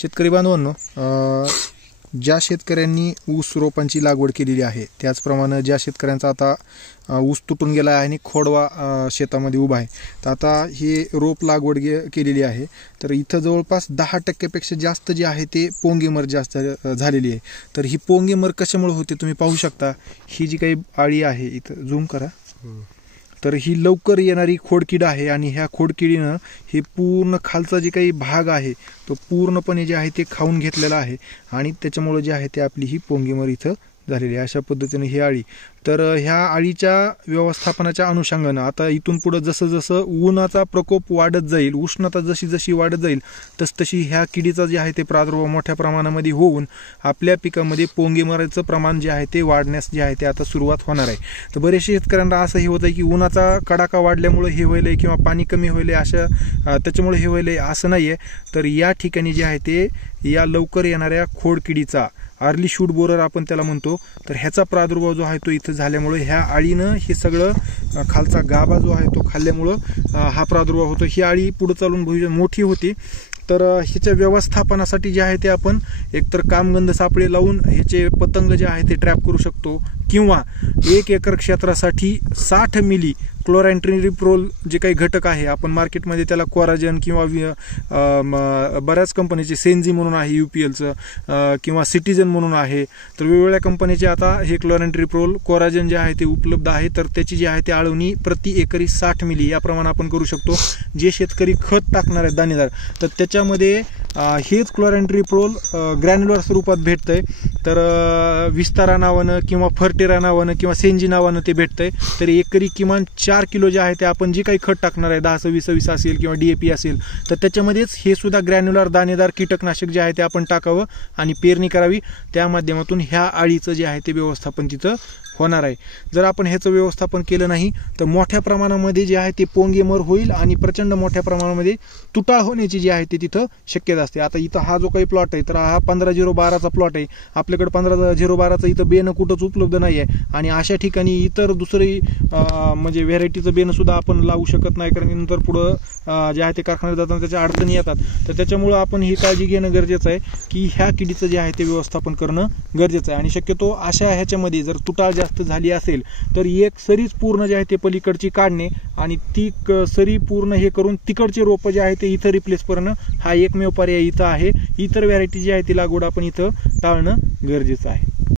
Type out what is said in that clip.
शेतकरी बांधवांनो, ज्या शेतकऱ्यांनी ऊस रोपांची लागवड केलेली आहे त्याचप्रमाणे ज्या शेतकऱ्यांचा आता ऊस तुटून गेला आहे आणि खोडवा शेतामध्ये उभा आहे, तर आता हे रोप लागवड केलेली आहे, तर इथं जवळपास 10% जास्त जे आहे ते पोंगेमर जास्त झालेली आहे. तर ही पोंगेमर कशामुळे होते तुम्ही पाहू शकता. ही जी काही आळी आहे, इथं झूम करा, तर ही लवकर येणारी खोडकीड आहे आणि ह्या खोडकिडीनं हे पूर्ण खालचा जे काही भाग आहे तो पूर्णपणे जे आहे ते खाऊन घेतलेला आहे आणि त्याच्यामुळे जे आहे ते आपली ही पोंगेमर इथं झालेली आहे. अशा पद्धतीने ही आळी. तर ह्या आळीच्या व्यवस्थापनाच्या अनुषंगानं आता इथून पुढे जसं जसं उन्हाचा प्रकोप वाढत जाईल, उष्णता जशी जशी वाढत जाईल तसतशी ह्या किडीचा जे आहे ते प्रादुर्भाव मोठ्या प्रमाणामध्ये होऊन आपल्या पिकामध्ये पोंगेमराचं प्रमाण जे आहे ते वाढण्यास जे आहे ते आता सुरुवात होणार आहे. तर बरेचसे शेतकऱ्यांना असं हे होतं आहे की उन्हाचा कडाका वाढल्यामुळे हे होईल किंवा पाणी कमी होईल अशा त्याच्यामुळे हे होईल असं नाही आहे. तर या ठिकाणी जे आहे ते या लवकर येणाऱ्या खोडकिडीचा अर्ली शूट बोरर आपण त्याला म्हणतो, तर ह्याचा प्रादुर्भाव जो आहे तो इथं झाल्यामुळे ह्या आळीनं हे सगळं खालचा गाभा जो आहे तो खाल्ल्यामुळं हा प्रादुर्भाव होतो. ही आळी पुढे चालून मोठी होती. तर ह्याच्या व्यवस्थापनासाठी जे आहे ते आपण एकतर कामगंध सापळे लावून ह्याचे पतंग जे आहे ते ट्रॅप करू शकतो किंवा 1 एकर क्षेत्रासाठी 60 मिली क्लोरॅन्ट्रिनिप्रोल जे काही घटक आहे, आपण मार्केटमध्ये त्याला कोराजन किंवा बऱ्याच कंपनीचे सेन्झी म्हणून आहे UPLचं किंवा सिटीजन म्हणून आहे, तर वेगवेगळ्या कंपनीचे आता हे क्लोरॅन्ट्रिनिप्रोल कोराजन जे आहे ते उपलब्ध आहे. तर त्याची जी आहे ते आळवणी प्रति एकरी 60 मिली याप्रमाणे आपण करू शकतो. जे शेतकरी खत टाकणार आहेत दाणेदार, तर त्याच्यामध्ये हेच क्लोरॅन्ट्रिनिप्रोल ग्रॅन्युलर स्वरूपात भेटतंय. तर विस्तारा नावानं किंवा फर्टेरा नावानं किंवा सेन्झी नावानं ते भेटतंय. तर एकरी किमान 4 किलो जे आहे ते आपण जे काही खत टाकणार आहे 10-20 असेल किंवा DAP असेल, तर त्याच्यामध्येच हे सुद्धा ग्रॅन्युलर दाणेदार कीटकनाशक जे आहे ते आपण टाकावं आणि पेरणी करावी. त्या माध्यमातून ह्या आळीचं जे आहे ते व्यवस्थापन तिथं होणार आहे. जर आपण ह्याचं व्यवस्थापन केलं नाही तर मोठ्या प्रमाणामध्ये जे आहे ते पोंगेमर होईल आणि प्रचंड मोठ्या प्रमाणामध्ये तुटाळ होण्याची जी आहे ते तिथं शक्यता असते. आता इथं हा जो काही प्लॉट आहे तर हा 15-0-12चा प्लॉट आहे. आपल्याकडे 15-0-12चं इथं बेनं कुठंच उपलब्ध नाही आहे आणि अशा ठिकाणी इतर दुसरी म्हणजे व्हेरायटीचं बेनं सुद्धा आपण लावू शकत नाही, कारण नंतर पुढं जे आहे ते कारखान्यात जाताना त्याच्या अडचणी येतात. तर त्याच्यामुळं आपण ही काळजी घेणं गरजेचं आहे की ह्या किडीचं जे आहे ते व्यवस्थापन करणं गरजेचं आहे. आणि शक्यतो अशा ह्याच्यामध्ये जर तुटाळ जास्त झाली असेल तर एक सरीच पूर्ण जे आहे ते पलीकडची काढणे आणि ती सरी पूर्ण हे करून तिकडचे रोपं जे आहे ते इथं रिप्लेस करणं हा एकमेव पर्याय इथं आहे. इतर व्हरायटी जी आहे ती लागवड आपण इथं टाळणं गरजेचं आहे.